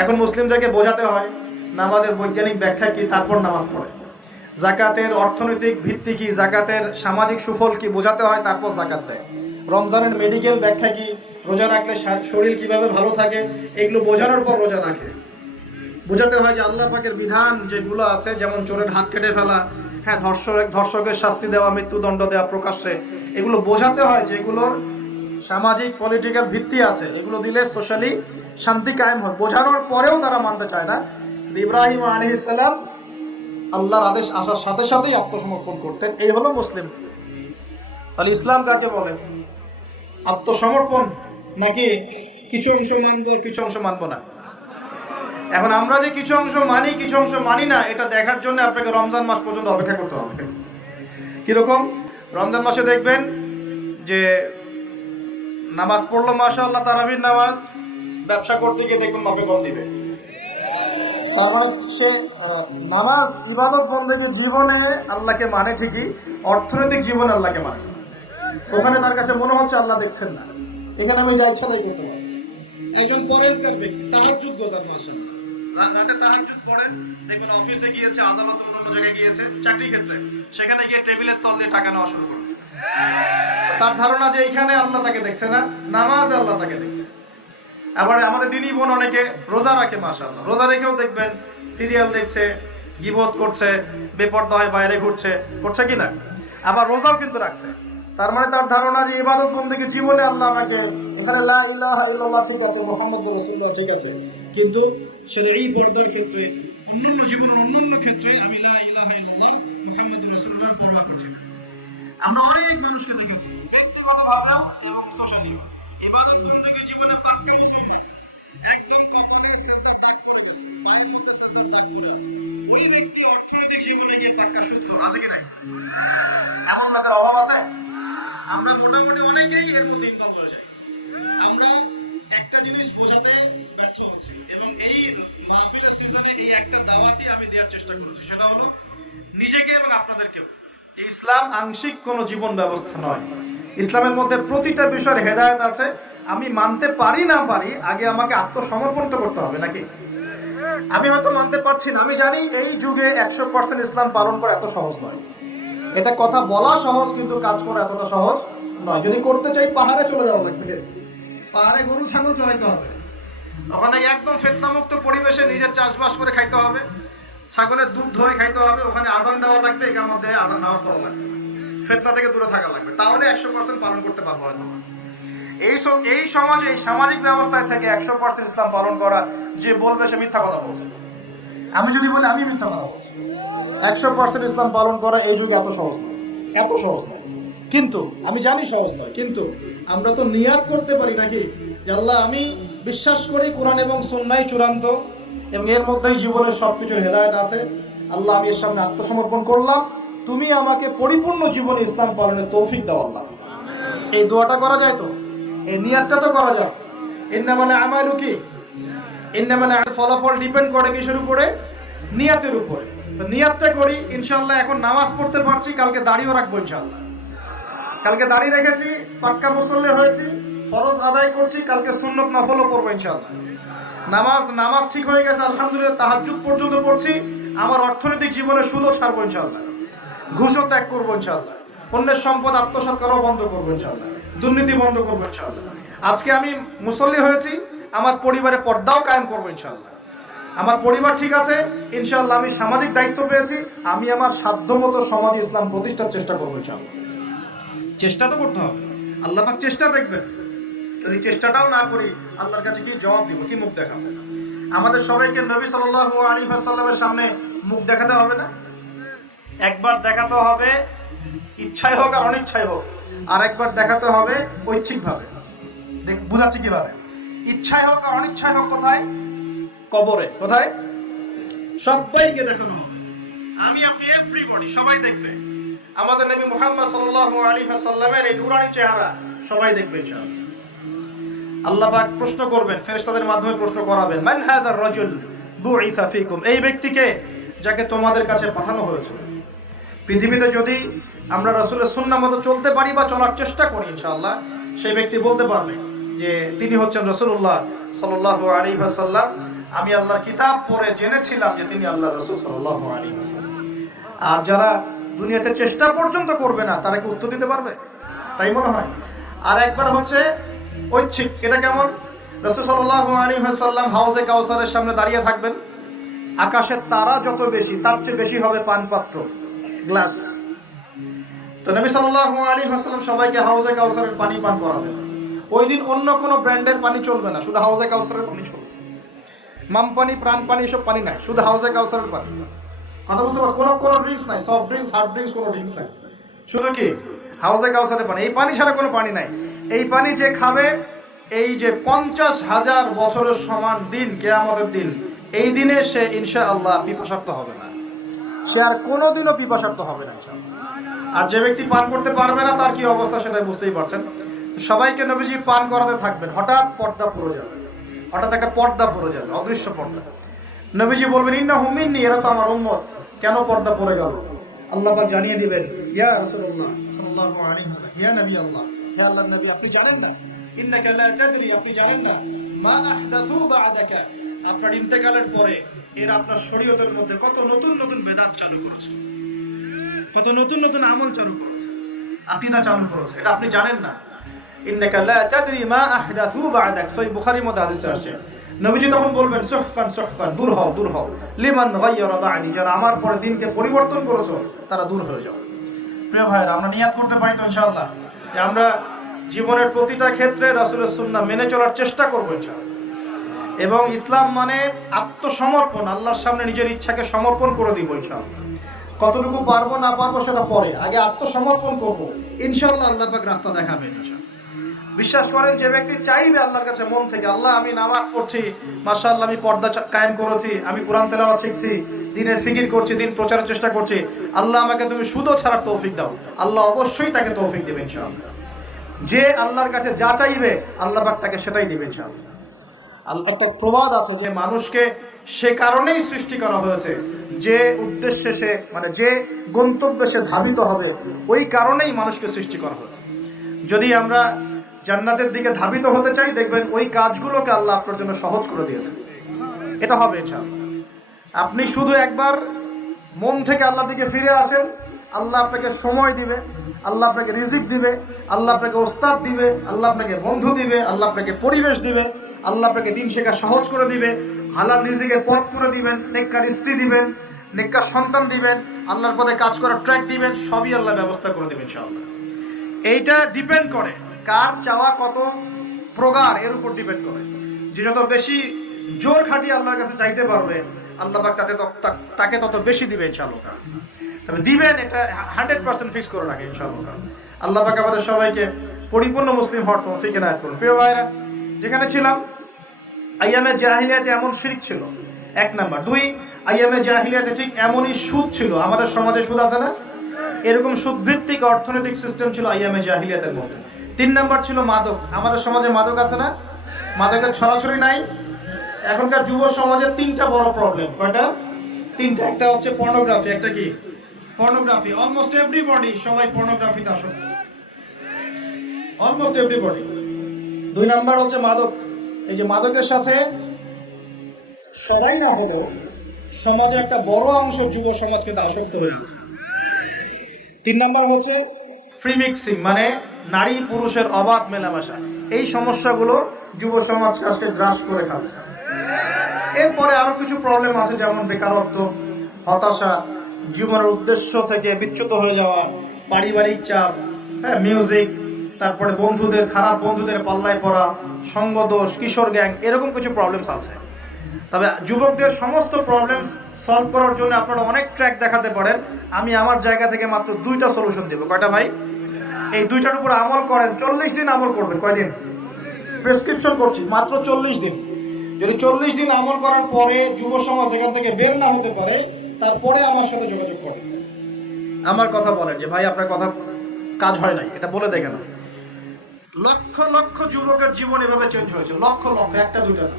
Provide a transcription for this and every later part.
এখন মুসলিমদেরকে বোঝাতে হয় নামাজের বৈজ্ঞানিক ব্যাখ্যা কি, তারপর নামাজ পড়ে। জাকাতের অর্থনৈতিক ভিত্তি কি, জাকাতের সামাজিক সুফল কি বোঝাতে হয়, তারপর জাকাত দেয়। রমজানের মেডিকেল ব্যাখ্যা কি, রোজা রাখলে শরীর কীভাবে ভালো থাকে, এগুলো বোঝানোর পর রোজা রাখে। বোঝাতে হয় যে আল্লাহ পাকের বিধান যেগুলো আছে, যেমন চোরের হাত কেটে ফেলা হ্যাঁ ধর্ষক ধর্ষকের শাস্তি দেওয়া, মৃত্যুদণ্ড দেওয়া প্রকাশ্যে, এগুলো বোঝাতে হয় যেগুলোর সামাজিক পলিটিক্যাল ভিত্তি আছে। এগুলো দিলে সোশ্যালি শান্তি কায়েম হয়। বোঝানোর পরেও তারা মানতে চায় না। ইব্রাহিম আলী ইসলাম আল্লাহর আদেশ আসার সাথে সাথেই আত্মসমর্পণ করতেন। এই হলো মুসলিম। তাহলে ইসলাম কাকে বলে? আত্মসমর্পণ নাকি কিছু অংশ মানবো, কিছু অংশ মানবো না? এখন আমরা যে কিছু অংশ মানি, কিছু অংশ মানি না, এটা দেখার জন্য আপনাকে রমজান মাস পর্যন্ত অপেক্ষা করতে হবে। কীরকম? রমজান মাসে দেখবেন যে নামাজ পড়ল মাসা আল্লাহ তারাবির নামাজ। ব্যবসা করতে গিয়ে দেখবেন মাপে কম দিবে। তার মানে সে নামাজ ইবাদত বন্দেগীর জীবনে আল্লাহকে মানে ঠিকই অর্থনৈতিক জীবনে আল্লাহকে মানে। ওখানে তার কাছে মনে হচ্ছে আল্লাহ দেখছেন না। এখানে আমি যা ইচ্ছা তাই করতে পারি। একজন পরেজগার ব্যক্তি তাহাজ্জুদ গোজার মাসা রাতে তাহাজ্জুদ পড়েন দেখবেন অফিসে গিয়েছে আদালত অন্য জায়গায় গিয়েছে চাকরি ক্ষেত্রে। সেখানে গিয়ে টেবিলের তল দিয়ে টাকা নেওয়া শুরু করেছে। তার ধারণা যে এইখানে আল্লাহ তাকে দেখছে না নামাজ আল্লাহ তাকে দেখছে। আবার আমাদের দিনই বোন অনেকে রোজা রাখে, মাশাআল্লাহ। রোজা রেখেও দেখবেন সিরিয়াল দেখছে, গিবত করছে বেপর্দা হয় বাইরে ঘুরছে, করছে কি না? আবার রোজাও কিন্তু রাখছে। তার মানে তার ধারণা যে ইবাদত বন্দেগী জীবনে আল্লাহ আমাকে এখানে লা ইলাহা ইল্লাল্লাহ ঠিক আছে মুহাম্মদ রাসূলুল্লাহ ঠিক আছে। কিন্তু সেটা এই পর্দার ক্ষেত্রে, অন্যান্য জীবনের অন্যান্য ক্ষেত্রে আমি লা ইলাহা ইল্লাল্লাহ মুহাম্মদ রাসূলুল্লাহ পরোয়া করছি আমরা অনেক মানুষকে দেখেছি, ব্যক্তিগতভাবেও এবং সোশ্যালিও একটা জিনিস বোঝাতে ব্যর্থ এবং এই মাহফিলের এই একটা দাওয়াতই আমি দেওয়ার চেষ্টা করেছি। সেটা হলো নিজেকে এবং আপনাদেরকেও। ইসলাম আংশিক কোনো জীবন ব্যবস্থা নয়। ইসলামের মধ্যে প্রতিটা বিষয়ের হেদায়ত আছে। আমি মানতে পারি, না পারি, আগে আমাকে আত্মসমর্পণ তো করতে হবে, নাকি? আমি হয়তো মানতে পারছি না। আমি জানি এই যুগে একশো পার্সেন্ট ইসলাম পালন করা এত সহজ নয়। এটা কথা বলা সহজ, কিন্তু কাজ করা এতটা সহজ নয়। যদি করতে চাই, পাহাড়ে চলে যাওয়া লাগবে। পাহাড়ে গরু, ছাগল চড়াইতে হবে। ওখানে একদম ফেতনামুক্ত পরিবেশে নিজের চাষবাস করে খাইতে হবে। ছাগলের দুধ ধরে খাইতে হবে। ওখানে আজান দেওয়া লাগবে এখান মধ্যে আজান নামাজ পড়া লাগবে। ফেতনা থেকে দূরে থাকা লাগবে। তাহলে একশো পার্সেন্ট পালন করতে পারব হয়তো। এই এই সমাজে এই সামাজিক ব্যবস্থায় থেকে একশো পার্সেন্ট ইসলাম পালন করা যে বলবে সে মিথ্যা কথা বলছে। আমি যদি বলি, আমি মিথ্যা কথা বলছি। একশো পার্সেন্ট ইসলাম পালন করা এই যুগে এত সহজ নয়। এত সহজ নয়। কিন্তু, আমি জানি সহজ নয়, কিন্তু আমরা তো নিয়াত করতে পারি নাকি? যে আল্লাহ, আমি বিশ্বাস করি কোরআন এবং সন্ন্যাই চূড়ান্ত এবং এর মধ্যেই জীবনের সব কিছুর হেদায়ত আছে। আল্লাহ, আমি এর সামনে আত্মসমর্পণ করলাম। তুমি আমাকে পরিপূর্ণ জীবনে ইসলাম পালনের তৌফিক দাও আল্লাহ। এই দোয়াটা করা যায় তো? এই নিয়াতটা তো করা যায়। এর না মানে আমারও কি? এর না মানে ফলাফল ডিপেন্ড করে কিসের উপরে নিয়াতের উপরে। তো নিয়াতটা করি ইনশাল্লাহ এখন নামাজ পড়তে পারছি, কালকে দাড়িও রাখব ইনশাল্লাহ কালকে দাড়ি রেখেছি, পাক্কা মুসল্লি হয়েছি, ফরজ আদায় করছি, কালকে সুন্নত নফলও পড়ব ইনশাল্লাহ নামাজ নামাজ ঠিক হয়ে গেছে, আলহামদুলিল্লাহ, তাহাজ্জুদ পর্যন্ত পড়ছি, আমার অর্থনৈতিক জীবনে সুদও ছাড়বো ইনশাল্লাহ ঘুষও ত্যাগ করব ইনশাল্লাহ অন্যের সম্পদ আত্মসাৎ করাও বন্ধ করব ইনশাল্লাহ দুর্নীতি বন্ধ করব ইনশাল্লাহ আজকে আমি মুসল্লি হয়েছি, আমার পরিবারে পর্দাও কায়েম করব ইনশাল্লাহ আমার পরিবার ঠিক আছে ইনশাল্লাহ আমি সামাজিক দায়িত্ব পেয়েছি, আমি আমার সাধ্যমতো সমাজে ইসলাম প্রতিষ্ঠার চেষ্টা করব ইনশাল্লাহ চেষ্টা তো করতে হবে। আল্লাহ চেষ্টা দেখবেন। যদি চেষ্টাটাও না করি, আল্লাহর কাছে কি জবাব দিব, কি মুখ দেখাবো? আমাদের সবাইকে নবী সাল্লাল্লাহু আলাইহি ওয়াসাল্লামের সামনে মুখ দেখাতে হবে না? একবার দেখাতে হবে, ইচ্ছাই হোক আর অনিচ্ছাই হোক। আর একবার দেখাতে হবে ঐচ্ছিকভাবে। বুঝাচ্ছি কীভাবে? ইচ্ছাই হোক আর অনিচ্ছাই হোক কোথায়? কবরে। কোথায়? সবাইকে দেখানো আমি আপনি এভরিবডি সবাই দেখবে। আমাদের নবী মুহাম্মদ সাল্লাল্লাহু আলাইহি ওয়াসাল্লামের এই নুরানি চেহারা সবাই দেখবে ইনশাআল্লাহ। আল্লাহ পাক প্রশ্ন করবেন, ফেরেশতাদের মাধ্যমে প্রশ্ন করাবেন, মান হাদার রাজুল বুইসা ফিকুম? এই ব্যক্তিকে যাকে তোমাদের কাছে পাঠানো হয়েছে। পৃথিবীতে যদি আমরা রাসূলের সুন্নাহ মতো চলতে পারি বা চলার চেষ্টা করি, ইনশাআল্লাহ, সেই ব্যক্তি বলতে পারবে যে তিনি হচ্ছেন রাসূলুল্লাহ সাল্লাহ আলী সাল্লাম আমি আল্লাহর কিতাব পড়ে জেনেছিলাম যে তিনি আল্লাহ রসুল সাল্লাহ আলী আর যারা দুনিয়াতে চেষ্টা পর্যন্ত করবে না, তারা কি উত্তর দিতে পারবে? তাই মনে হয়। আর একবার হচ্ছে ঐচ্ছিক, এটা কেমন? রসুল সাল্লাহ আলী সাল্লাম হাউসে কাউসারের সামনে দাঁড়িয়ে থাকবেন। আকাশের তারা যত বেশি, তার চেয়ে বেশি হবে পানপাত্র। গ্লাস। তো নবী সাল্লাহ আলী হাসলাম সবাইকে হাউসে কাউসারের পানি পান করাবেন। ওই দিন অন্য কোনো ব্র্যান্ডের পানি চলবে না, শুধু হাউসে কাউসারের পানি চলবে। মাম পানি, প্রাণ পানি, এসব পানি নাই, শুধু হাউসে কাউসারের পানি। কথা পারছ কোনো কোনো ড্রিঙ্কস নাই সফট ড্রিঙ্কস হার্ড ড্রিঙ্কস কোনো ড্রিঙ্কস নাই। শুধু কি? হাউসে কাউসারের পানি। এই পানি ছাড়া কোনো পানি নাই। এই পানি যে খাবে, এই যে পঞ্চাশ হাজার বছরের সমান দিন, কেয়ামতের দিন, এই দিনে সে ইনশা আল্লাহ পিপাসার্থ হবে না। সে আর কোনোদিনও পিপাসার্থ হবে না আর যে ব্যক্তি পান করতে পারবে না, তার কি অবস্থা সেটা বুঝতেই পারছেন। সবাইকে নবীজি পান করাতে থাকবেন, হঠাৎ পর্দা পড়ে যাবে। হঠাৎ একটা পর্দা পড়ে যাবে, অদৃশ্য পর্দা। নবীজি বলবেন ইন্না হুমিননি এরা তো আমার উম্মত। কেন পর্দা পড়ে গেল? আল্লাহ জানিয়ে দিবেন, ইয়া ইয়া নবী আল্লাহ নবী, আপনি জানেন না? ইন্নাকা লা আপনি জানেন না? মা আহদাসু আপনার ইন্তেকালের পরে এর আপনার শরীয়তের মধ্যে কত নতুন নতুন বেদাত চালু করেছে। কত নতুন নতুন আমল চালু করেছে। আকিদা চালু করেছে। এটা আপনি জানেন না। ইন্নাকা লা তাদরি মা আহদাসু বা'দাক। সহিহ মধ্যে হাদিসে নবীজি তখন বলবেন সুহকান সুহকান দূর হও দূর হও। লিমান যারা আমার পরে দিনকে পরিবর্তন করেছ, তারা দূর হয়ে যাও। প্রিয় আমরা নিয়াত করতে পারি তো ইনশাআল্লাহ? যে আমরা জীবনের প্রতিটা ক্ষেত্রে রাসূলের সুন্নাহ মেনে চলার চেষ্টা করব ইনশাআল্লাহ। এবং ইসলাম মানে আত্মসমর্পণ, আল্লাহর সামনে নিজের ইচ্ছাকে সমর্পণ করে দিব ইনশাআল্লাহ। কতটুকু পারব, না পারব সেটা পরে। আগে আত্মসমর্পণ করব, ইনশাআল্লাহ আল্লাহ পাক রাস্তা ইনশাআল্লাহ। বিশ্বাস করেন, যে ব্যক্তি চাইবে আল্লাহর কাছে মন থেকে, আল্লাহ আমি নামাজ পড়ছি, মাশাআল্লাহ আমি পর্দা কায়েম করেছি, আমি কোরআন তেলাওয়াত শিখছি, দিনের ফিকির করছি, দিন প্রচারের চেষ্টা করছি, আল্লাহ আমাকে তুমি সুদও ছাড়ার তৌফিক দাও। আল্লাহ অবশ্যই তাকে তৌফিক দেবে ইনশাআল্লাহ। যে আল্লাহর কাছে যা চাইবে, আল্লাহ পাক তাকে সেটাই দিবে ইনশাআল্লাহ। আল্লাহ একটা প্রবাদ আছে যে মানুষকে সে কারণেই সৃষ্টি করা হয়েছে। যে উদ্দেশ্যে সে মানে যে গন্তব্যে সে ধাবিত হবে, ওই কারণেই মানুষকে সৃষ্টি করা হয়েছে। যদি আমরা জান্নাতের দিকে ধাবিত হতে চাই, দেখবেন ওই কাজগুলোকে আল্লাহ আপনার জন্য সহজ করে দিয়েছে। এটা হবে ইনশাআল্লাহ। আপনি শুধু একবার মন থেকে আল্লাহর দিকে ফিরে আসেন, আল্লাহ আপনাকে সময় দিবে, আল্লাহ আপনাকে রিজিক দিবে, আল্লাহ আপনাকে ওস্তাদ দিবে, আল্লাহ আপনাকে বন্ধু দিবে, আল্লাহ আপনাকে পরিবেশ দিবে আল্লাহ আপনাকে দিন শেখা সহজ করে দিবে, হালাল রিজিকের পথ করে দিবেন, নেককার স্ত্রী দিবেন, নেককার সন্তান দিবেন, আল্লাহর পথে কাজ করার ট্র্যাক দিবেন, সবই আল্লাহ ব্যবস্থা করে দেবেন ইনশাআল্লাহ এইটা ডিপেন্ড করে কার চাওয়া কত প্রগার এর উপর ডিপেন্ড করে যে যত বেশি জোর খাটিয়ে আল্লাহর কাছে চাইতে পারবে, আল্লাহ পাক তাতে তাকে তত বেশি দিবে ইনশাআল্লাহ। তবে দিবেন এটা হান্ড্রেড পার্সেন্ট ফিক্স করে রাখে ইনশাআল্লাহ তাআলা। আল্লাহ পাক আমাদের সবাইকে পরিপূর্ণ মুসলিম হওয়ার তৌফিক এনায়েত করুন প্রিয় ভাইরা যেখানে ছিলাম আইয়ামে জাহিলিয়াতে এমন শিরিক ছিল। এক নাম্বার। দুই, আইয়ামে জাহিলিয়াতে ঠিক এমনই সুদ ছিল। আমাদের সমাজে সুদ আছে না? এরকম সুদ ভিত্তিক অর্থনৈতিক সিস্টেম ছিল আইয়ামে জাহিলিয়াতের মধ্যে। তিন নাম্বার ছিল মাদক। আমাদের সমাজে মাদক আছে না? মাদকের ছড়াছড়ি নাই। এখনকার যুব সমাজের তিনটা বড় প্রবলেম কয়টা? তিনটা। একটা হচ্ছে পর্নোগ্রাফি একটা কি? পর্নোগ্রাফি অলমোস্ট এভরিবডি সবাই পর্নোগ্রাফিতে আসক্ত। অলমোস্ট এভরিবডি দুই নাম্বার হচ্ছে মাদক। এই যে মাদকের সাথে সবাই না হলেও সমাজের একটা বড় অংশ যুব সমাজ কিন্তু আসক্ত হয়ে আছে। তিন নম্বর হচ্ছে ফ্রি মিক্সিং মানে নারী পুরুষের অবাধ মেলামেশা। এই সমস্যাগুলো যুব সমাজ আজকে গ্রাস করে খাচ্ছে। এরপরে আরও কিছু প্রবলেম আছে, যেমন বেকারত্ব, হতাশা, জীবনের উদ্দেশ্য থেকে বিচ্যুত হয়ে যাওয়া, পারিবারিক চাপ হ্যাঁ মিউজিক তারপরে বন্ধুদের, খারাপ বন্ধুদের পাল্লায় পড়া, সঙ্গদোষ, কিশোর গ্যাং, এরকম কিছু প্রবলেমস আছে। তবে যুবকদের সমস্ত প্রবলেমস সলভ করার জন্য আপনারা অনেক ট্র্যাক দেখাতে পারেন। আমি আমার জায়গা থেকে মাত্র দুইটা সলিউশন দেবো। কয়টা ভাই? এই দুইটার উপর আমল করেন। চল্লিশ দিন আমল করবেন। কয়দিন? প্রেসক্রিপশন করছি। মাত্র চল্লিশ দিন। যদি চল্লিশ দিন আমল করার পরে যুব সমাজ এখান থেকে বের না হতে পারে, তারপরে আমার সাথে যোগাযোগ করেন। আমার কথা বলেন যে, ভাই, আপনার কথা কাজ হয় নাই। এটা বলে দেখেন। লক্ষ লক্ষ যুবকের জীবন এভাবে চেঞ্জ হয়েছে। লক্ষ লক্ষ, একটা, দুইটা না।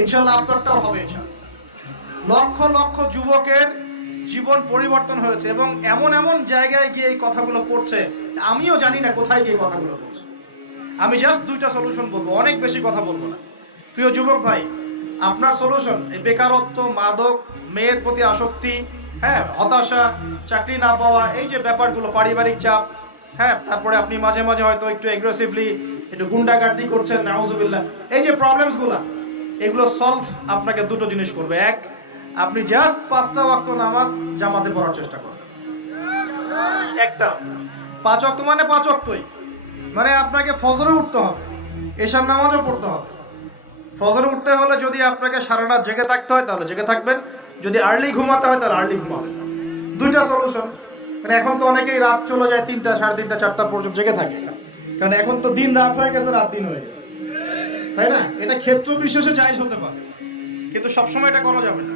ইনশাল্লাহ আপনারটাও হবে লক্ষ লক্ষ যুবকের জীবন পরিবর্তন হয়েছে এবং এমন এমন জায়গায় গিয়ে এই কথাগুলো পড়ছে, আমিও জানি না কোথায় গিয়ে কথাগুলো পড়ছে আমি জাস্ট দুইটা সলিউশন বলব, অনেক বেশি কথা বলব না। প্রিয় যুবক ভাই, আপনার সলিউশন এই বেকারত্ব, মাদক, মেয়ের প্রতি আসক্তি হ্যাঁ হতাশা, চাকরি না পাওয়া, এই যে ব্যাপারগুলো, পারিবারিক চাপ হ্যাঁ তারপরে আপনি মাঝে মাঝে হয়তো একটু এগ্রেসিভলি একটু গুন্ডাগার্দি করছেন, নাউজুবিল্লাহ। এই যে প্রবলেমসগুলো এগুলো সলভ আপনাকে দুটো জিনিস করবে। এক, আপনি জাস্ট পাঁচটা ওয়াক্ত নামাজ জামাতে পড়ার চেষ্টা করবেন একটা, পাঁচ অক্ত মানে পাঁচ অক্তই মানে আপনাকে ফজরে উঠতে হবে, এশার নামাজও পড়তে হবে। ফজরে উঠতে হলে যদি আপনাকে সারা রাত জেগে থাকতে হয়, তাহলে জেগে থাকবেন। যদি আর্লি ঘুমাতে হয়, তাহলে আর্লি ঘুমাবেন। দুইটা সলিউশন মানে এখন তো অনেকেই রাত চলে যায় তিনটা, সাড়ে তিনটা, চারটা পর্যন্ত জেগে থাকে। কারণ এখন তো দিন রাত হয়ে গেছে, রাত দিন হয়ে গেছে। তাই না? এটা ক্ষেত্র বিশেষে জায়জ হতে পারে। কিন্তু সবসময় এটা করা যাবে না।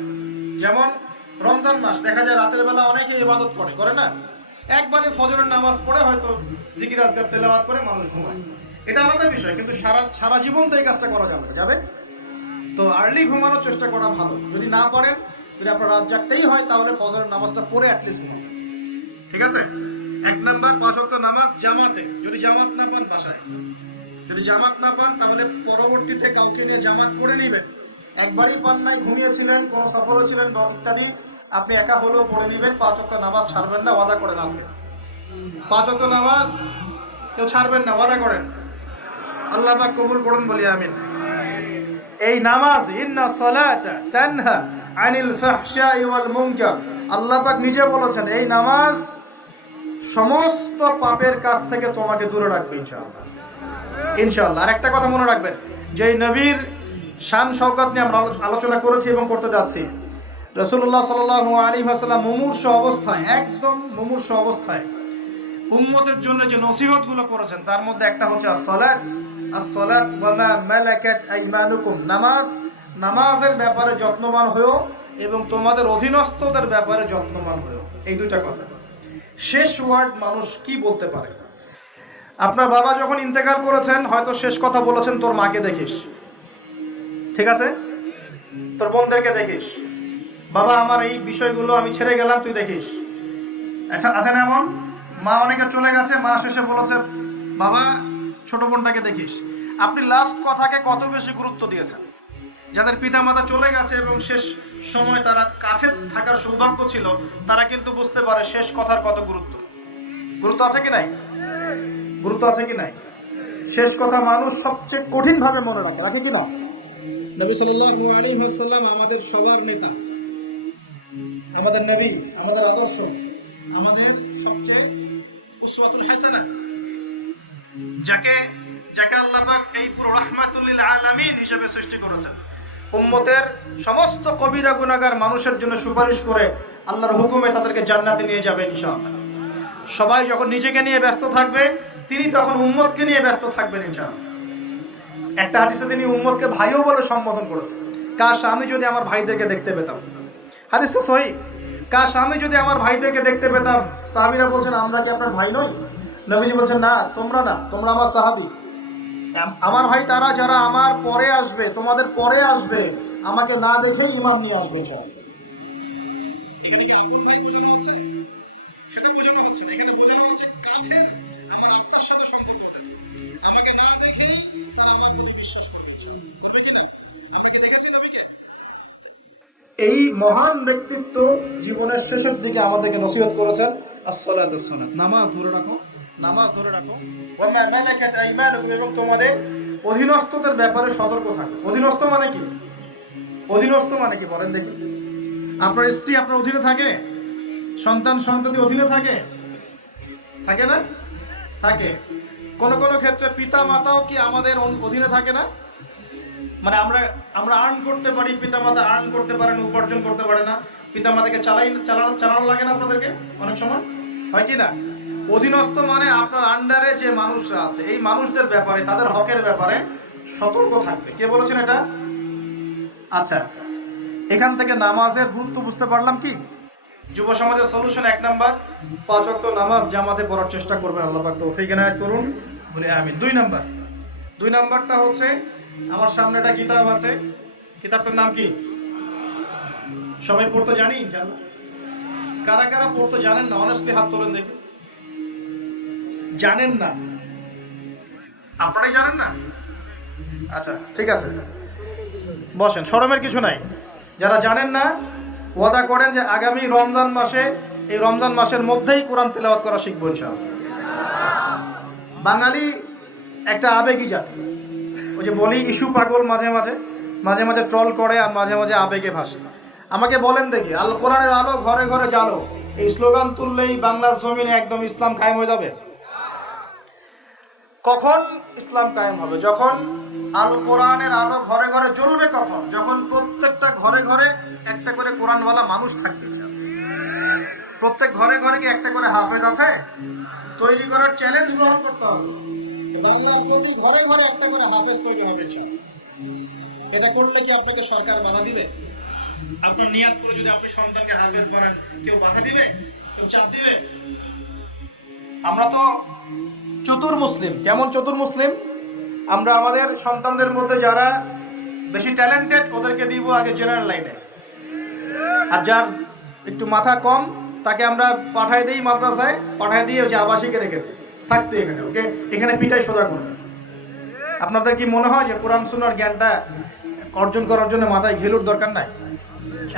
যেমন রমজান মাস, দেখা যায় রাতের বেলা অনেকে ইবাদত করে করে না? একবারে ফজরের নামাজ পড়ে হয়তো জিকির, আজগার, তেলাওয়াত করে মানুষ ঘুমায়। এটা আলাদা বিষয়, কিন্তু সারা সারা জীবন তো এই কাজটা করা যাবে যাবে? তো আর্লি ঘুমানোর চেষ্টা করা ভালো। যদি না পারেন, যদি আপনার রাত জাগতেই হয়, তাহলে ফজরের নামাজটা পড়ে অ্যাটলিস্ট ঘুমান। ঠিক আছে? এক নাম্বার, পাঁচ ওয়াক্ত নামাজ জামাতে। যদি জামাত না পান বাসায়। যদি জামাত না পান, তাহলে পরবর্তীতে কাউকে নিয়ে জামাত করে নেবেন। একবারই পান নাই, ঘুমিয়েছিলেন, কোনো সফরও ছিলেন বা ইত্যাদি, আপনি একা হলেও পড়ে নেবেন, পাঁচ ওয়াক্ত নামাজ ছাড়বেন না, ওয়াদা করেন আজকে। পাঁচ ওয়াক্ত নামাজ কেউ ছাড়বেন না, ওয়াদা করেন। আল্লাহ পাক কবুল করুন, বলি আমিন। এই নামাজ, ইন্না সালাতা তানহা আনিল ফাহশাই ওয়াল মুনকার। আল্লাহ পাক নিজে বলেছেন, এই নামাজ সমস্ত পাপের কাছ থেকে তোমাকে দূরে রাখবে ইনশাআল্লাহ। ইনশাআল্লাহ। আর একটা কথা মনে রাখবেন যে এই নবীর শান শওকত নিয়ে আমরা আলোচনা করেছি এবং করতে যাচ্ছি রসুল্লাহ সাল আলী হাসাল্লাম মুমূর্ষ অবস্থায়, একদম মুমূর্ষ অবস্থায় উম্মতের জন্য যে নসিহতগুলো করেছেন, তার মধ্যে একটা হচ্ছে আসসালাত। আসসালাত ওয়া মা মালাকাত আইমানুকুম। নামাজ, নামাজের ব্যাপারে যত্নবান হয়েও এবং তোমাদের অধীনস্থদের ব্যাপারে যত্নবান হয়েও। এই দুইটা কথা। শেষ ওয়ার্ড মানুষ কি বলতে পারে? আপনার বাবা যখন ইন্তেকাল করেছেন, হয়তো শেষ কথা বলেছেন, তোর মাকে দেখিস। ঠিক আছে? তোর বোনদেরকে দেখিস। বাবা, আমার এই বিষয়গুলো আমি ছেড়ে গেলাম, তুই দেখিস। আচ্ছা আছে না এমন? মা অনেকে চলে গেছে, মা শেষে বলেছে, বাবা, ছোট বোনটাকে দেখিস আপনি লাস্ট কথাকে কত বেশি গুরুত্ব দিয়েছেন? যাদের পিতামাতা চলে গেছে এবং শেষ সময় তারা কাছে থাকার সৌভাগ্য ছিল তারা কিন্তু বুঝতে পারে শেষ কথার কত গুরুত্ব। গুরুত্ব আছে কি নাই? গুরুত্ব আছে কি নাই? শেষ কথা মানুষ সবচেয়ে কঠিন ভাবে মনে রাখে রাখে কি না? নবী সাল্লাল্লাহু আলাইহি ওয়াসাল্লাম আমাদের সবার নেতা আমাদের নবী আমাদের আদর্শ আমাদের সবচেয়ে উসওয়াতুল হাসানা। যাকে যাকে আল্লাহ পাক এই পুরো রাহমাতুল আলামিন হিসেবে সৃষ্টি করেছেন। উম্মতের সমস্ত কবিরা গুনাহগার মানুষের জন্য সুপারিশ করে আল্লাহর হুকুমে তাদেরকে জান্নাতে নিয়ে যাবে ইনশাআল্লাহ। সবাই যখন নিজেকে নিয়ে ব্যস্ত থাকবে, তিনি তখন উম্মতকে নিয়ে ব্যস্ত থাকবেন ইনশাআল্লাহ। একটা হাদিসে তিনি উম্মতকে ভাইও বলে সম্বোধন করেছেন। কাশ আমি যদি আমার ভাইদেরকে দেখতে পেতাম? হাদিসটা সহি। কাশ আমি যদি আমার ভাইদেরকে দেখতে পেতাম? সাহাবিরা বলছেন, আমরা কি আপনার ভাই নই? নবীজি বলছেন, না, তোমরা না, তোমরা আমার সাহাবি। আমার ভাই তারা যারা আমার পরে আসবে তোমাদের পরে আসবে আমাকে না দেখেই ইমান নিয়ে আসবে নবীকে এই মহান ব্যক্তিত্ব জীবনের শেষের দিকে আমাদেরকে নসিহত করেছেন আসসালাত নামাজ ধরে রাখো। নামাজ ধরে রাখো। এবং তোমাদের অধীনস্থদের ব্যাপারে সতর্ক থাকো। অধীনস্থ মানে কি? অধীনস্থ মানে কি? বলেন দেখি। আপনার স্ত্রী আপনার অধীনে থাকে? সন্তান সন্ততি অধীনে থাকে? থাকে না? থাকে। কোন কোন ক্ষেত্রে পিতা মাতাও কি আমাদের অধীনে থাকে না? মানে আমরা আমরা আর্ন করতে পারি পিতা মাতা আর্ন করতে পারেন, উপার্জন করতে পারে না। পিতা মাতাকে চালাই চালানো চালানো লাগে না আপনাদেরকে অনেক সময়? হয় কি না? অধীনস্থ মানে আপনার আন্ডারে যে মানুষরা আছে, এই মানুষদের ব্যাপারে, তাদের হকের ব্যাপারে সতর্ক থাকবে। কে বলেছেন এটা? আচ্ছা এখান থেকে নামাজের গুরুত্ব বুঝতে পারলাম কি? যুব সমাজের সলিউশন এক নাম্বার, পাঁচ ওয়াক্ত নামাজ জামাতে পড়ার চেষ্টা করবেন, আল্লাহ পাক তৌফিক এনায়েত করুন, বলে আমি দুই নাম্বার, দুই নাম্বারটা হচ্ছে, আমার সামনে একটা কিতাব আছে, কিতাবটার নাম কি? সবাই পড়তে জানি, ইনশাআল্লাহ। কারা কারা পড়তে জানেন না? অনেস্টলি হাত তোলেন দেখি। জানেন না। আপনারাই জানেন না? আচ্ছা ঠিক আছে। বসেন শরমের কিছু নাই। যারা জানেন না, ওয়াদা করেন যে আগামী রমজান মাসে, এই রমজান মাসের মধ্যেই কোরআন তেলাওয়াত করা শিখব ইনশাআল্লাহ। বাঙালি একটা আবেগী জাতি। ওই যে বলি ইস্যু পাগল মাঝে মাঝে মাঝে মাঝে ট্রল করে আর মাঝে মাঝে আবেগে ভাসে। আমাকে বলেন দেখি, আল কোরআনের আলো ঘরে ঘরে জালো এই স্লোগান তুললেই বাংলার জমিনে একদম ইসলাম কায়েম হয়ে যাবে। কখন ইসলাম কায়েম হবে? যখন আল কোরআনের আলো ঘরে ঘরে জ্বলবে কখন? যখন প্রত্যেকটা ঘরে ঘরে একটা করে কোরআনওয়ালা মানুষ থাকবে। প্রত্যেক ঘরে ঘরে কি একটা করে হাফেজ আছে? তৈরি করার চ্যালেঞ্জ গ্রহণ করতে হবে। বাংলার প্রতি ঘরে ঘরে একটা করে হাফেজ তৈরি হবে। এটা করলে কি আপনাকে সরকার বাধা দিবে? আপনার নিয়াত করে যদি আপনি সন্তানকে হাফেজ বানান, কেউ বাধা দিবে? কেউ চাপ দিবে? আমরা তো চতুর মুসলিম। কেমন চতুর মুসলিম? আমরা আমাদের সন্তানদের মধ্যে যারা বেশি ট্যালেন্টেড ওদেরকে দিব আগে জেনারেল লাইনে আর যার একটু মাথা কম, তাকে আমরা পাঠাই দিই মাদ্রাসায়, পাঠাই দিয়ে হচ্ছে আবাসিকে রেখে থাকতো এখানে, ওকে? এখানে পিঠাই সোজা করবে আপনাদের কি মনে হয় যে কোরআন সুনার জ্ঞানটা অর্জন করার জন্য মাথায় ঘেলুর দরকার নাই?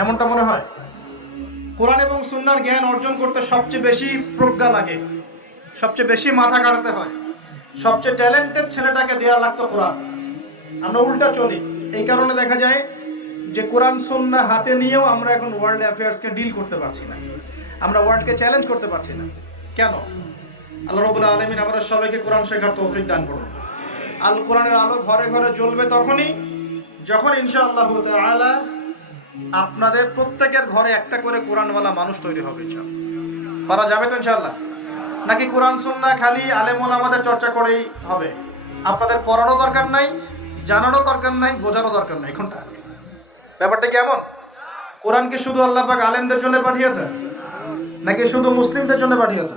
এমনটা মনে হয়? কোরআন এবং সুন্নার জ্ঞান অর্জন করতে সবচেয়ে বেশি প্রজ্ঞা লাগে। সবচেয়ে বেশি মাথা কাটাতে হয়। সবচেয়ে ট্যালেন্টেড ছেলেটাকে দেওয়া লাগতো কোরআন। আমরা উল্টা চলি। এই কারণে দেখা যায় যে কোরআন সুন্না হাতে নিয়েও আমরা এখন ওয়ার্ল্ড অ্যাফেয়ার্সকে ডিল করতে পারছি না। আমরা ওয়ার্ল্ডকে চ্যালেঞ্জ করতে পারছি না। কেন? আল্লাহ রবুল্লাহ আলমিন আমাদের সবাইকে কোরআন শেখার তৌফিক দান করুন। আল কোরআনের আলো ঘরে ঘরে জ্বলবে তখনই, যখন ইনশাআল্লাহ আলা আপনাদের প্রত্যেকের ঘরে একটা করে কোরআনওয়ালা মানুষ তৈরি হবে পারা যাবে তো ইনশাআল্লাহ? নাকি কোরআন সুন্না খালি আলেমন আমাদের চর্চা করেই হবে? আপনাদের পড়ারও দরকার নাই, জানারও দরকার নাই, বোঝারও দরকার নাই। কোনটা? ব্যাপারটা কেমন? কোরআনকে শুধু আল্লাহ পাক আলেমদের জন্য পাঠিয়েছে? নাকি শুধু মুসলিমদের জন্য পাঠিয়েছে?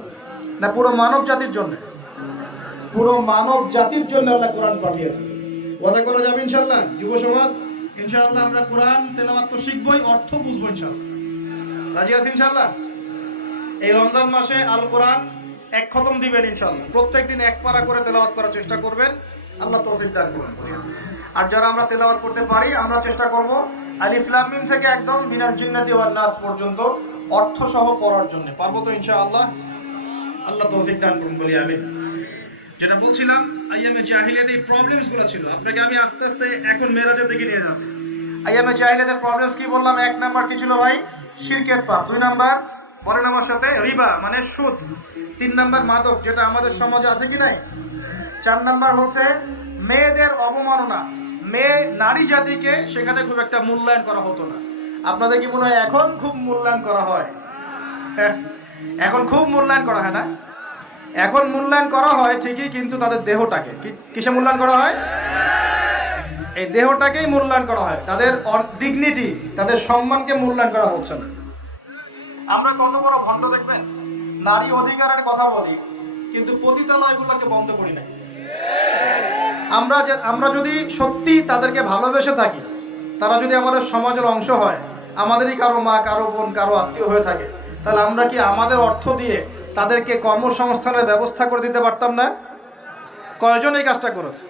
না, পুরো মানব জাতির জন্য? পুরো মানব জাতির জন্য আল্লাহ কোরআন পাঠিয়েছে। ওয়াদা করা যাবে ইনশাল্লাহ যুব সমাজ? ইনশাআল্লাহ আমরা কোরআন তেলাওয়াত তো শিখবই, অর্থ বুঝব ইনশাআল্লাহ। রাজি আছি ইনশাআল্লাহ? এই রমজান মাসে আল কোরআন এক খতম দিবেন ইনশাল্লাহ প্রত্যেক দিন এক পারা করে তেলাওয়াত করার চেষ্টা করবেন। আল্লাহ তৌফিক দান করুন। আর যারা আমরা তেলাওয়াত করতে পারি, আমরা চেষ্টা করব আলিফ লাম মিম থেকে একদম মিনাল জিন্নাতি ওয়ান নাস পর্যন্ত অর্থ সহ পড়ার জন্য। পারব তো ইনশাআল্লাহ? আল্লাহ তৌফিক দান করুন, বলি আমি যেটা বলছিলাম আইএমএ জাহিলিয়াতে এই প্রবলেমসগুলো ছিল। আপনাকে আমি আস্তে আস্তে এখন মেরাজের দিকে নিয়ে যাচ্ছি। আইএমএ জাহিলিয়াতের প্রবলেমস কি বললাম? এক নাম্বার কি ছিল ভাই? শিরকের পাপ। দুই নাম্বার বলেন আমার সাথে রিবা মানে সুদ। তিন নাম্বার মাদক, যেটা আমাদের সমাজে আছে কি নাই? চার নাম্বার হচ্ছে মেয়েদের অবমাননা। মেয়ে নারী জাতিকে সেখানে খুব একটা মূল্যায়ন করা হতো না। আপনাদের কি মনে হয় এখন খুব মূল্যায়ন করা হয়? এখন খুব মূল্যায়ন করা হয় না? এখন মূল্যায়ন করা হয় ঠিকই, কিন্তু তাদের দেহটাকে। কিসে মূল্যায়ন করা হয়? এই দেহটাকেই মূল্যায়ন করা হয়। তাদের ডিগনিটি তাদের সম্মানকে মূল্যায়ন করা হচ্ছে না। আমরা কত বড় ভণ্ড দেখবেন? নারী অধিকারের কথা বলি, কিন্তু পতিতালয়গুলোকে বন্ধ করি নাই। আমরা যে, আমরা যদি সত্যি তাদেরকে ভালোবেসে থাকি, তারা যদি আমাদের সমাজের অংশ হয়, আমাদেরই কারও মা, কারও বোন, কারও আত্মীয় হয়ে থাকে, তাহলে আমরা কি আমাদের অর্থ দিয়ে তাদেরকে কর্মসংস্থানের ব্যবস্থা করে দিতে পারতাম না? কয়জন এই কাজটা করেছে?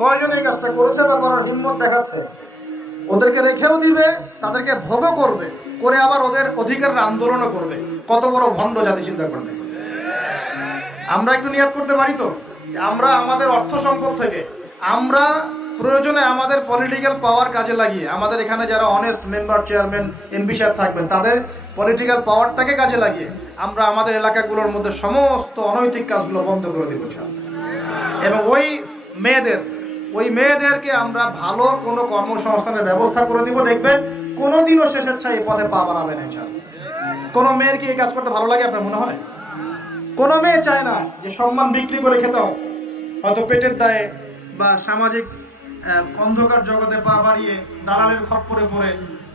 কয়জন এই কাজটা করেছে বা করার হিম্মত দেখাচ্ছে? ওদেরকে রেখেও দিবে, তাদেরকে ভোগও করবে। করে আবার ওদের অধিকারের আন্দোলনও করবে। কত বড় ভণ্ড জাতি চিন্তা করবে। আমরা একটু নিয়াদ করতে পারি তো? আমরা আমাদের অর্থ সম্পদ থেকে, আমরা প্রয়োজনে আমাদের পলিটিক্যাল পাওয়ার কাজে লাগিয়ে, আমাদের এখানে যারা অনেস্ট মেম্বার চেয়ারম্যান এমপি সাহেব থাকবেন, তাদের পলিটিক্যাল পাওয়ারটাকে কাজে লাগিয়ে, আমরা আমাদের এলাকাগুলোর মধ্যে সমস্ত অনৈতিক কাজগুলো বন্ধ করে দেবো। এবং ওই মেয়েদের, ওই মেয়েদেরকে আমরা ভালো কোনো কর্মসংস্থানের ব্যবস্থা করে দিব, দেখবেন কোনোদিনও ছাই এই পথে পা বাড়াবে না, ইনশাআল্লাহ। কোনো মেয়ের কি এই কাজ করতে ভালো লাগে, আপনার মনে হয়? কোনো মেয়ে চায় না যে সম্মান বিক্রি করে খেতে হবে হয়তো পেটের দায়ে বা সামাজিক অন্ধকার জগতে পা বাড়িয়ে দালালের খপ্পরে পড়ে,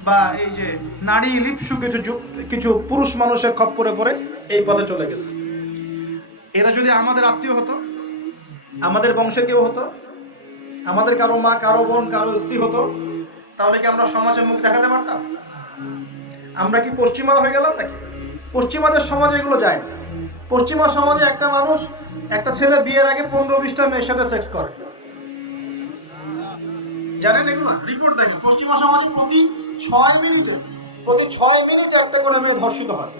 বা এই যে নারী লিপসু কিছু কিছু পুরুষ মানুষের খপ্পরে পড়ে, এই পথে চলে গেছে। এরা যদি আমাদের আত্মীয় হতো, আমাদের বংশের কেউ হতো, আমাদের কারও মা, কারও বোন, কারও স্ত্রী হতো তাহলে কি আমরা সমাজের মুখ দেখাতে পারতাম? আমরা কি পশ্চিমা হয়ে গেলাম নাকি? পশ্চিমাদের সমাজে এগুলো যায় পশ্চিমা সমাজে একটা মানুষ, একটা ছেলে বিয়ের আগে পনেরো বিশটা মেয়ের সাথে সেক্স করে। জানেন এগুলো? রিপোর্ট দেখি পশ্চিমা সমাজে প্রতি ছয় মিনিটে, প্রতি ছয় মিনিটে একটা করে মেয়ে ধর্ষিত হয়।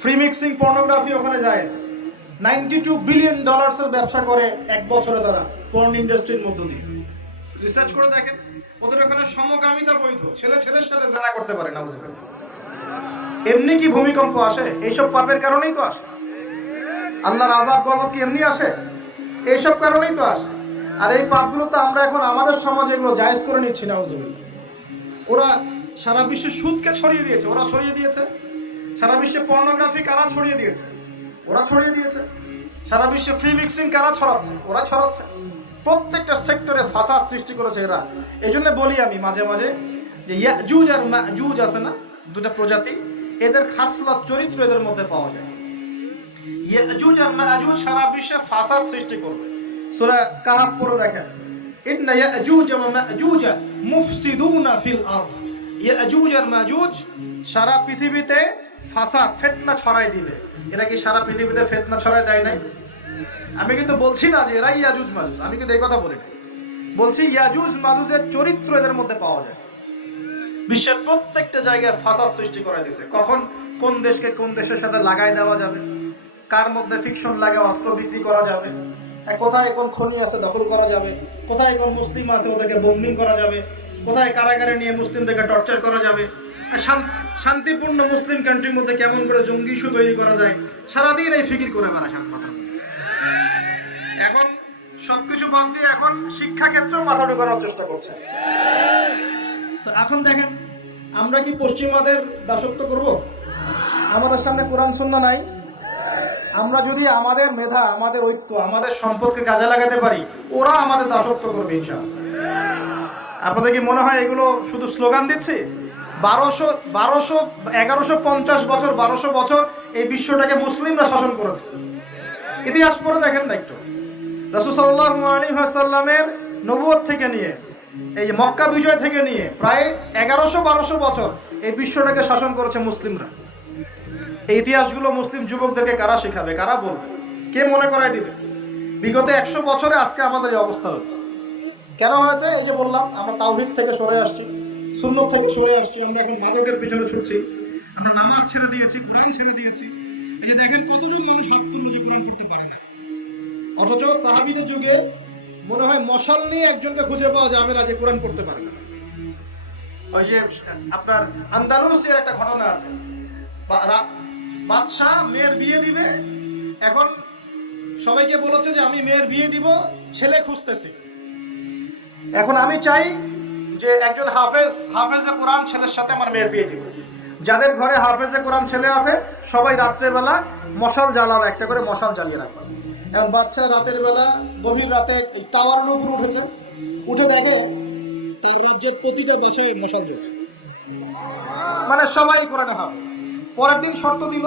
ফ্রি মিক্সিং পর্নোগ্রাফি ওখানে যায় নাইনটি টু বিলিয়ন ডলার্সের ব্যবসা করে এক বছরে তারা পর্ন ইন্ডাস্ট্রির মধ্য দিয়ে। রিসার্চ করে দেখেন। ওদের ওখানে সমকামিতা বৈধ। ছেলে ছেলের সাথে জানা করতে পারে না, বুঝলেন? এমনি কি ভূমিকম্প আসে? এইসব পাপের কারণেই তো আসে। আল্লাহর আজাব গজব কি এমনি আসে? এইসব কারণেই তো আসে। আর এই পাপগুলো তো আমরা এখন আমাদের সমাজে এগুলো জায়েজ করে নিচ্ছি না ওরা সারা বিশ্বে সুদকে ছড়িয়ে দিয়েছে। ওরা ছড়িয়ে দিয়েছে। সারা বিশ্বে পর্নোগ্রাফি কারা ছড়িয়ে দিয়েছে? ওরা ছড়িয়ে দিয়েছে। সারা বিশ্বে ফ্রি মিক্সিং কারা ছড়াচ্ছে? ওরা ছড়াচ্ছে। প্রত্যেকটা সেক্টরে ফাসাদ সৃষ্টি করেছে এরা। এই জন্য বলি আমি মাঝে মাঝে যে ইয়াজুজ আর মাজুজ আছে না, দুটা প্রজাতি, এদের খাসলত চরিত্র এদের মধ্যে পাওয়া যায়। সারা বিশ্বে সৃষ্টি করবে। ফিল সারা পৃথিবীতে কি সারা পৃথিবীতে ছড়াই দেয় নাই? আমি কিন্তু বলছি না যে এরা ইয়াজুজ মাজুজ, আমি কিন্তু এই কথা বলি না। বলছি ইয়াজুজ মাজুজের চরিত্র এদের মধ্যে পাওয়া যায়। বিশ্বের প্রত্যেকটা জায়গায় ফাসাদ সৃষ্টি করে দিছে কখন কোন দেশকে কোন দেশের সাথে লাগাই দেওয়া যাবে? কার মধ্যে ফিকশন লাগে, অস্ত্র বিক্রি করা যাবে? কোথায় কোন খনি আছে দখল করা যাবে? কোথায় কোন মুসলিম আছে ওদেরকে বোম্বিং করা যাবে? কোথায় কারাগারে নিয়ে মুসলিমদেরকে টর্চার করা যাবে? শান্তিপূর্ণ মুসলিম কান্ট্রির মধ্যে কেমন করে জঙ্গি ইস্যু তৈরি করা যায়? সারাদিন এই ফিকির করে বেড়া মাথা এখন সবকিছু বাদ দিয়ে এখন শিক্ষা ক্ষেত্রেও মাথা ঢোকানোর চেষ্টা করছে। তো এখন দেখেন, আমরা কি পশ্চিমাদের দাসত্ব করব? আমাদের সামনে কোরআন শূন্য নাই। আমরা যদি আমাদের মেধা, আমাদের ঐক্য, আমাদের সম্পদকে কাজে লাগাতে পারি, ওরা আমাদের দাসত্ব করবে ইনশাআল্লাহ। আপনাদের কি মনে হয় এগুলো শুধু স্লোগান দিচ্ছে? বারোশো বারোশো, এগারোশো পঞ্চাশ বছর, বারোশো বছর এই বিশ্বটাকে মুসলিমরা শাসন করেছে। ইতিহাস পড়ে দেখেন না একটু। রসুসাল্লাহ নবুয়ত থেকে নিয়ে, এই যে মক্কা বিজয় থেকে নিয়ে প্রায় এগারোশো বারোশো বছর এই বিশ্বটাকে শাসন করেছে মুসলিমরা। এই ইতিহাসগুলো মুসলিম যুবকদেরকে কারা শেখাবে, কারা বলবে? কে মনে করাই দিবে? বিগত একশো বছরে আজকে আমাদের এই অবস্থা হচ্ছে। কেন হয়েছে? এই যে বললাম, আমরা তাওহিদ থেকে সরে আসছি, সুন্নত থেকে সরে আসছি, আমরা এখন মাদকের পিছনে ছুটছি, আমরা নামাজ ছেড়ে দিয়েছি, কোরআন ছেড়ে দিয়েছি। এই যে দেখেন কতজন মানুষ হাত তুললো করতে পারে না। অথচ সাহাবিদের যুগে মনে হয় মশাল নিয়ে একজনকে খুঁজে পাওয়া যাবে না যে কোরআন পড়তে পারে না। ওই যে আপনার আন্দালুসের একটা ঘটনা আছে। বাদশাহ মেয়ের বিয়ে দিবে। এখন সবাইকে বলেছে যে আমি মেয়ের বিয়ে দিব, ছেলে খুঁজতেছি। এখন আমি চাই যে একজন হাফেজ, হাফেজে কোরআন ছেলের সাথে আমার মেয়ের বিয়ে দিব। যাদের ঘরে হাফেজে কোরআন ছেলে আছে, সবাই রাত্রেবেলা মশাল জ্বালাবে একটা করে মশাল জ্বালিয়ে রাখবে এখন বাচ্চা রাতের বেলা, গভীর রাতে টাওয়ারের উপর উঠেছে। উঠে দেখে তার রাজ্যের প্রতিটা বাসায় মশাল জ্বলছে। মানে সবাই কোরআনে হাফেজ। পরের দিন শর্ত দিল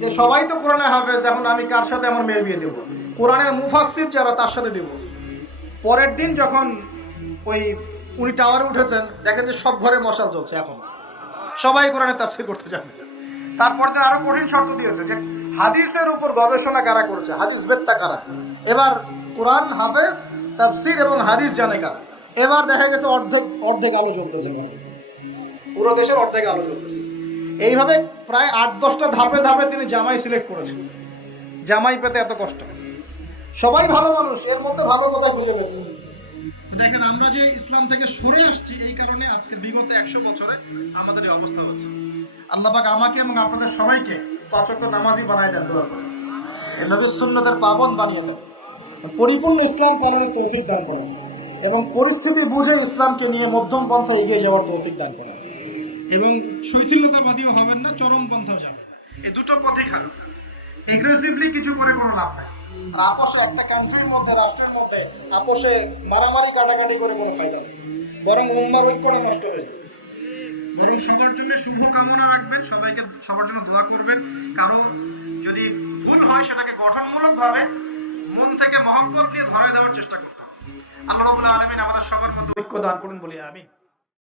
যে সবাই তো কোরআনে হাফেজ, এখন আমি কার সাথে আমার মেয়ের বিয়ে দেবো? কোরআনের মুফাসির যারা তার সাথে দেবো। পরের দিন যখন ওই উনি টাওয়ারে উঠেছেন, দেখেন যে সব ঘরে মশাল জ্বলছে এখন। সবাই কোরআনে তাফসির করতে যাবে। তারপর দিন আরও কঠিন শর্ত দিয়েছে যে হাদিসের উপর গবেষণা কারা করেছে? হাদিস বেত্তা কারা? এবার কোরআন হাফেজ, তাফসির এবং হাদিস জানে কারা? এবার দেখা গেছে অর্ধেক অর্ধেক আলো ঘরে। পুরো দেশের অর্ধেক আলো জ্বলতেছে। এইভাবে প্রায় আট, দশটা ধাপে ধাপে তিনি জামাই সিলেক্ট করেছেন। জামাই পেতে এত কষ্ট। সবাই ভালো মানুষ, এর মধ্যে ভালো কথা খুঁজে পেতেন দেখেন আমরা যে ইসলাম থেকে সরে আসছি এই কারণে আজকে বিগত একশো বছরে আমাদের এই অবস্থা হচ্ছে। আল্লাহ পাক আমাকে এবং আপনাদের সবাইকে পাচক নামাজি বানাই দেন দোয়া করে নবী সুন্নতের পাবন বানিয়ে দেন। পরিপূর্ণ ইসলাম পালনের তৌফিক দান করেন এবং পরিস্থিতি বুঝে ইসলামকে নিয়ে মধ্যম পন্থা এগিয়ে যাওয়ার তৌফিক দান করেন। এবং শৈথিল্যতাবাদীও হবেন না চরম পন্থাও যাবেন এই দুটো পথই খারাপ। এগ্রেসিভলি কিছু করে কোনো লাভ নাই। আর আপোষে একটা কান্ট্রির মধ্যে, রাষ্ট্রের মধ্যে আপোষে মারামারি, কাটাকাটি করে কোনো ফায়দা নেই। বরং উম্মার ঐক্যটা নষ্ট হয়ে বরং সবার জন্য শুভ কামনা রাখবেন, সবাইকে সবার জন্য দোয়া করবেন। কারও যদি ভুল হয় সেটাকে গঠনমূলকভাবে মন থেকে মহব্বত নিয়ে ধরায় দেওয়ার চেষ্টা করতে হবে। আল্লাহ রবুল্লাহ আলমিন আমাদের সবার মধ্যে ঐক্য দান করুন বলি, আমিন।